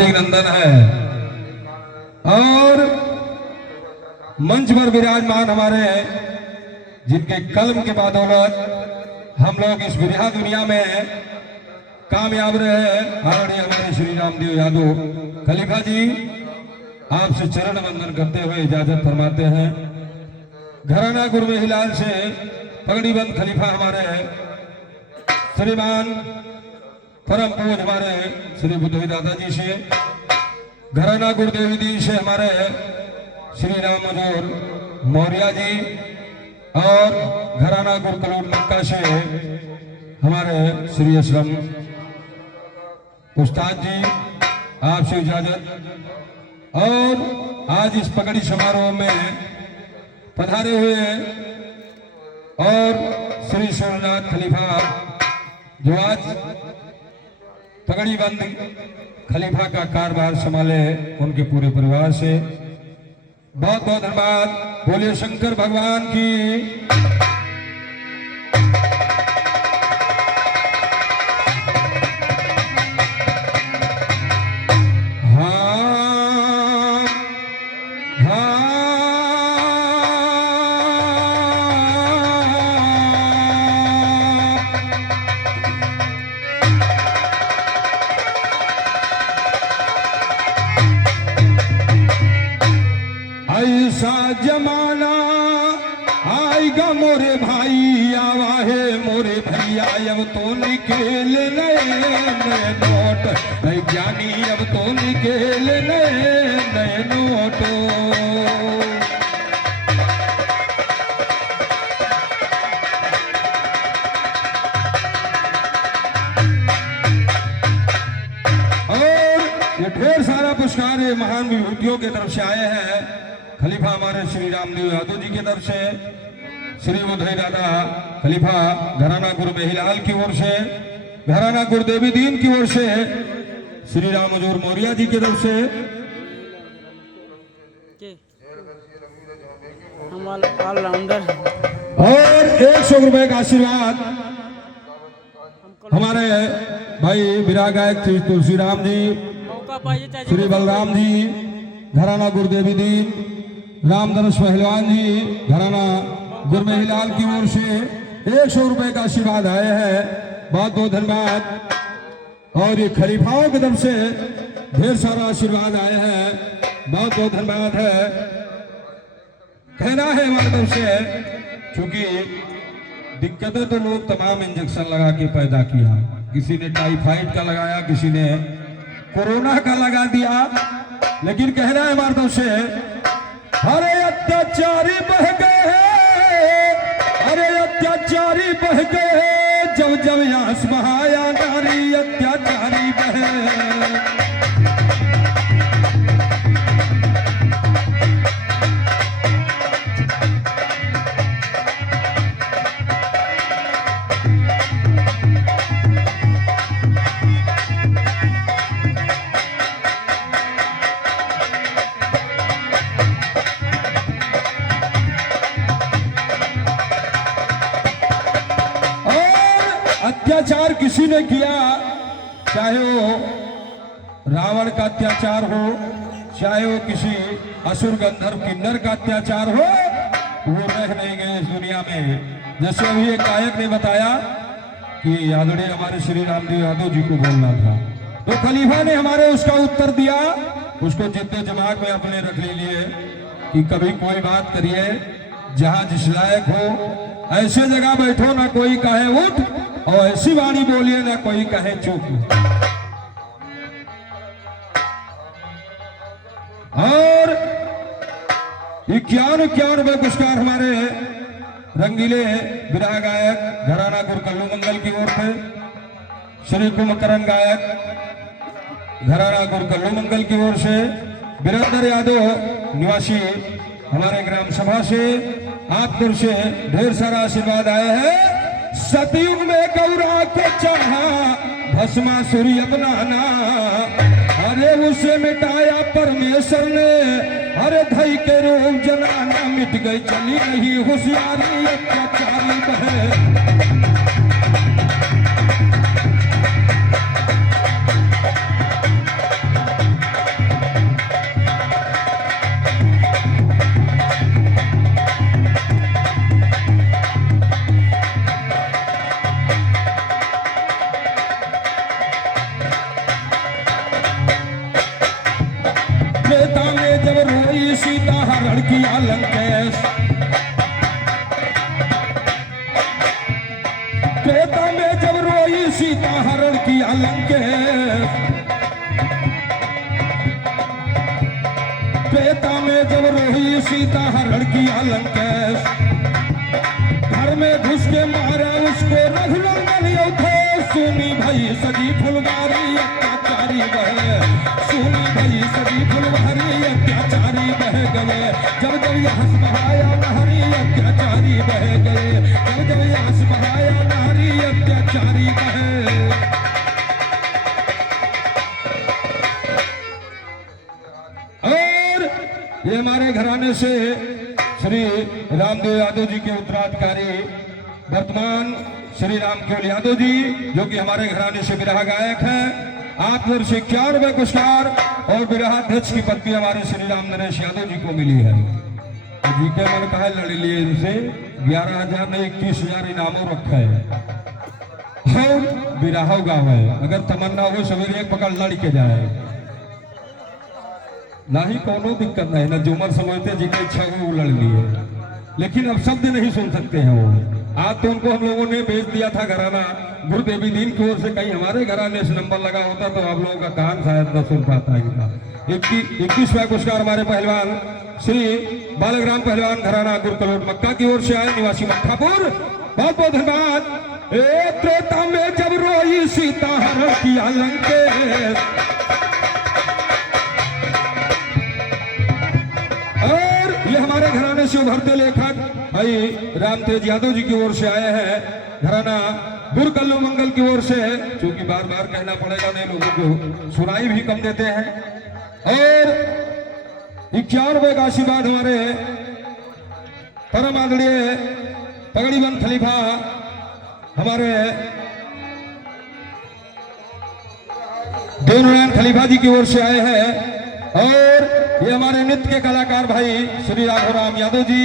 हार्दिक नंदन है। और मंच पर विराजमान हमारे जिनके कलम के बदौलत हम लोग इस विरहा दुनिया में कामयाब रहे, आदरणीय हमारे श्री रामदेव यादव खलीफा जी आपसे चरण वंदन करते हुए इजाजत फरमाते हैं। घराना गुरमेहिलाल से पगड़ी बंद खलीफा हमारे श्रीमान परम पूज हमारे श्री बुद्धवी दादा जी से, घराना गुरुदेवी जी से हमारे श्री राम मजूर मौर्य जी, और घराना गुरुकुल मक्का से हमारे श्री असलम उस्ताद जी आपसे इजाजत। और आज इस पगड़ी समारोह में पधारे हुए और श्री सोमनाथ खलीफा जो आज पगड़ी बंद खलीफा का कारभार संभाले, उनके पूरे परिवार से बहुत बहुत धन्यवाद। बोलिए शंकर भगवान की। ऐसा जमाना आएगा मोरे भाई, आवा है मोरे भैया, अब तो निकेल नए नए नोट, ज्ञानी अब तो निकेल नए नए नोट। और ये ढेर सारा पुरस्कार ये महान विभूतियों की तरफ से आए हैं। खलीफा हमारे श्री रामदेव यादव जी की तरफ से, श्री बुद्धवी दादा खलीफा घराना गुरमेहिलाल की ओर से, घराना गुरुदेवी दीन की ओर से श्री राम मजूर मौर्य जी की तरफ से और 100 रुपए का आशीर्वाद हमारे भाई विरा गायक श्री तुलसीराम जी, श्री बलराम जी, घराना गुरुदेवी दीन रामधनुष पहलवान जी, घराना गुरमेहिलाल की ओर से 100 रुपए का आशीर्वाद आए हैं। बहुत बहुत धन्यवाद। और ये खलीफाओं की तरफ से ढेर सारा आशीर्वाद आए हैं, बहुत बहुत धन्यवाद है। कहना है हमारी तरफ से, क्योंकि दिक्कतें तो लोग तमाम इंजेक्शन लगा के पैदा किया, किसी ने टाइफाइड का लगाया, किसी ने कोरोना का लगा दिया, लेकिन कहना है हमारी तरफ से, अरे अत्याचारी बह गए हैं, अरे अत्याचारी बह गए हैं, जब जब यास बहाया नारी अत्याचारी बहे। अत्याचार किसी ने किया, चाहे वो रावण का अत्याचार हो, चाहे वो किसी असुर गंधर्व किन्नर का अत्याचार हो, वो रह नहीं गए इस दुनिया में। जैसे अभी एक गायक ने बताया कि आदरणीय हमारे श्री रामदेव यादव जी को बोलना था, तो खलीफा ने हमारे उसका उत्तर दिया, उसको जिद्दे दिमाग में अपने रख लिए कि कभी कोई बात करिए जहां जिस लायक हो, ऐसे जगह बैठो ना कोई कहे उठ, और ऐसी वाणी बोलिए ना कोई कहे चुप। और 51 रुपए पुरस्कार हमारे रंगीले विरहा गायक घराना गुरकल्लू मंगल की ओर से, श्री कुमकरण गायक घराना गुरकल्लू मंगल की ओर से, वीरेंद्र यादव निवासी हमारे ग्राम सभा से आप ओर से ढेर सारा आशीर्वाद आया है। सतयुग में गौरा के चाहा भस्मासुरी अपनाना, अरे उसे मिटाया परमेश्वर ने, अरे धई के रूप जलाना, मिट गई चली नहीं होशियारी अत्याचारी बहे। त्रेता में जब रोई सीता हरण किया लंकेश, त्रेता में जब रोई सीता हरण किया लंकेश, त्रेता में जब रोई सीता हरण किया लंकेश, घर में घुस के मारा उसको रघुनंदन योधे, सुनी भई सजी फुलवारी अत्याचारी बहे, सुनी भई सजी फुलवारी अत्याचारी बह गए, जब जब यहस बहाया नहरी अत्याचारी बह गए, जब जब यहस बहाया नहरी अत्याचारी बहे। और ये हमारे घराने से श्री रामदेव यादव जी के उत्तराधिकारी वर्तमान श्री राम केवल यादव जी, जो कि हमारे घराने से विरहा गायक हैं। आप लोग से 91 पुरस्कार और विरहाध्यक्ष की पदवी हमारे श्री राम नरेश यादव जी को मिली है। जी के मन कहा लड़ लिए इनसे 11,000 में 21,000 इनामों रखा है। और विरहा गाँव है, अगर तमन्ना हो सवेरे एक पकड़ लड़ के जाए ना ही कोनो दिक्कत नहीं, न जुमर समझते जिनके इच्छा वो लड़ लिए, लेकिन अब शब्द नहीं सुन सकते हैं वो। आज तो उनको हम लोगों ने भेज दिया था घराना गुरुदेवी दीन की ओर से, कहीं हमारे घराने से नंबर लगा होता तो आप लोगों का कान शायद न सुन पाता इनका। 21वां पुरस्कार हमारे पहलवान श्री बालग्राम पहलवान घराना गुरकलोट मक्का की ओर से आए, निवासी मक्कापुर, बहुत बहुत धन्यवाद। त्रेता में जब रोई सीता हरण किया लंकेश, और ये हमारे घराने से उभरते लेखक भाई रामतेज यादव जी की ओर से आए हैं, घराना गुरकल्लू मंगल की ओर से, क्योंकि बार बार कहना पड़ेगा नहीं, लोगों को सुनाई भी कम देते हैं। और 91 का आशीर्वाद हमारे परम आदरणीय पगड़ीबंद खलीफा हमारे देवनारायण खलीफा जी की ओर से आए हैं। और ये हमारे नृत्य के कलाकार भाई श्री राघवराम यादव जी,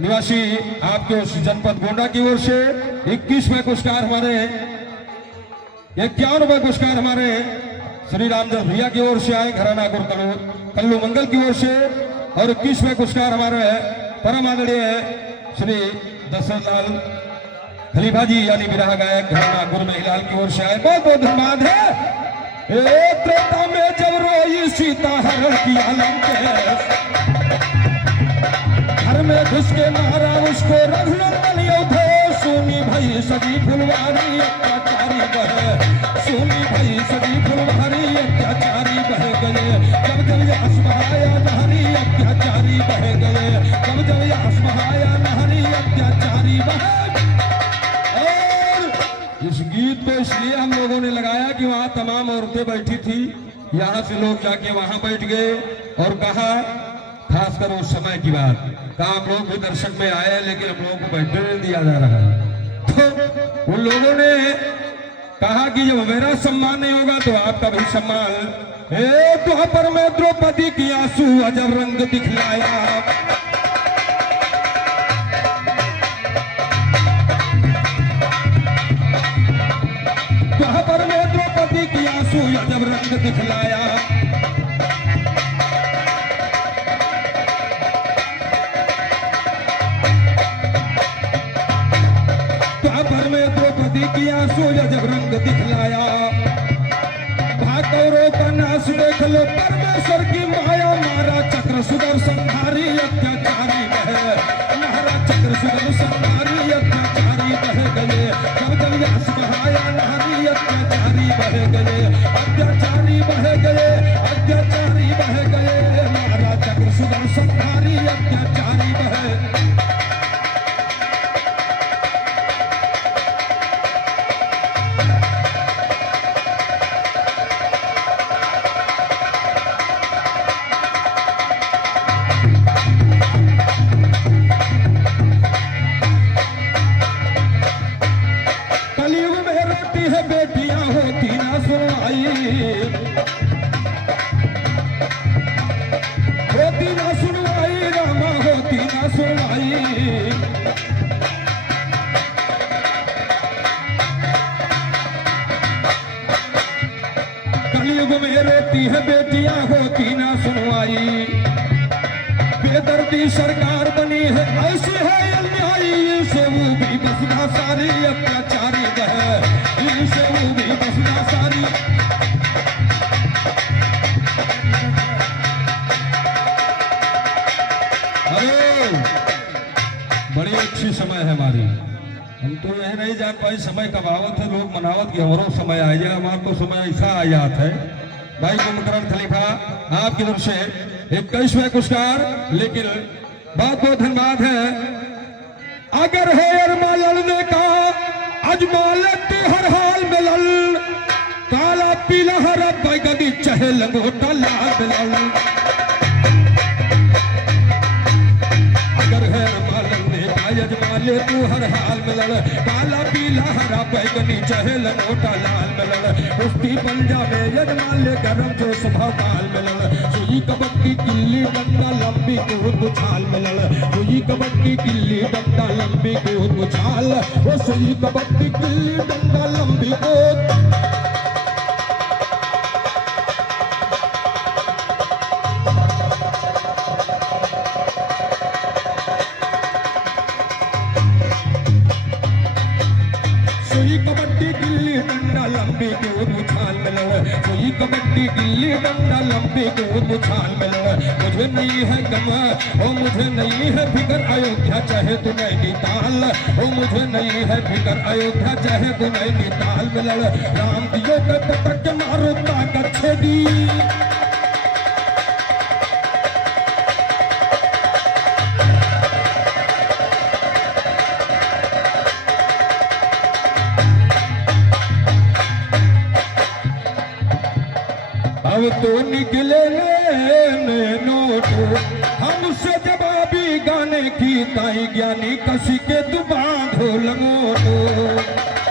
निवासी आपके उस जनपद गोंडा की ओर से 21वें पुरस्कार हमारे, 51वें पुरस्कार हमारे श्री रामदास भैया की ओर से आए, घराना गुरकल्लू मंगल की ओर से। और 21वें पुरस्कार हमारे परम आदरणीय श्री दशरथलाल खलीफा जी यानी विरहा गायक घराना गुरु महिलाल की ओर से आए, बहुत बहुत धन्यवाद है। त्रेता में जब रोई सीता हरण किया लंकेश, घर में घुस के मारा उसको रघुनंदन योधे, सुनी भई सजी फुलवारी अत्याचारी बहे, सुनी भई सजी फुलवारी अत्याचारी बह गए, जब जब यहस बहाया नहरी अत्याचारी बह गए, जब जब यहस बहाया नहरी अत्याचारी बहे। और इस गीत को इसलिए हम लोगों ने लगाया कि वहां तमाम औरतें बैठी थी, यहाँ से लोग जाके वहां बैठ गए और कहा, खासकर उस समय की बात का, आप लोग भी दर्शक में आए लेकिन हम लोगों को बैठने नहीं दिया जा रहा है। तो उन लोगों ने कहा कि जब मेरा सम्मान नहीं होगा तो आपका भी सम्मान। द्वापर में द्रौपदी की आंसू अजब रंग दिखलाया, द्वापर में द्रौपदी की आंसू अजब रंग दिखलाया, द्वापर में द्रौपदी की आंसू अजब रंग दिखलाया, भागौरों का नाश देख लो परमेश्वर की माया, मारा चक्र सुदर्शनधारी अत्याचारी बहे, मारा चक्र सुदर्शनधारी अत्याचारी बह गए, जब जब यहस बहाया नहरी अत्याचारी बह गए, अत्याचारी बह गए, अत्याचारी बह गए, मारा चक्र सुदर्शनधारी अत्याचारी बहे। होती ना सुनवाई रामा, होती ना सुनवाई, कलियुग मार्ग में रोती है बेटियां होती ना सुनवाई, बेदर्दी सरकार बनी है ऐसी है अन्यायी, से वो भी बसना सारी अत्याचारी है, से वो भी बसना सारी। अरे बड़ी अच्छी समय है हमारी, हम तो यह नहीं जान पाए समय कब आवत है, लोग मनावत की हमारो समय आ जाए, हमारा तो समय ऐसा आ जाता है। भाई गुमकरण खलीफा आपकी तरफ से 21वें पुरस्कार, लेकिन बहुत बहुत धन्यवाद है। अगर है अरमा लड़ने का अजमा लेते हर हाल में लड़, काला पीला हरा बैगनी चाहे लंगोटा लाल में लड़। अगर है अरमा लड़ने का अजमा ले तू हर हाल में लड़, काला पीला हरा बैगनी चाहे लंगोटा लाल में लड़। कुश्ती पंजाब में यजमान ले गरम जो स्वभाव काल में लड़, सुई कबड्डी गिल्ली डंडा लंबी कूद उछाल में लड़, सुई कबड्डी गिल्ली डंडा लंबी कूद उछाल, वो सुई कबड्डी गिल्ली डंडा लंबी कूद। सुई कबड्डी गिल्ली डंडा लंबी कूद उछाल में लड़, सुई कबड्डी गिल्ली डंडा लंबी कूद उछाल में लड़। मुझे नहीं है गम ओ मुझे नहीं है फिकर, अयोध्या चाहे तू नैनीताल, ओ मुझे नहीं है फिकर, अयोध्या चाहे तू नैनीताल में लड़। राम दियो के पटक मारो ताकत छेदी, अब तो निकले नए नोट हमसे जवाबी गाने की ताई, ज्ञानी कसी के तू बांधो लंगोट।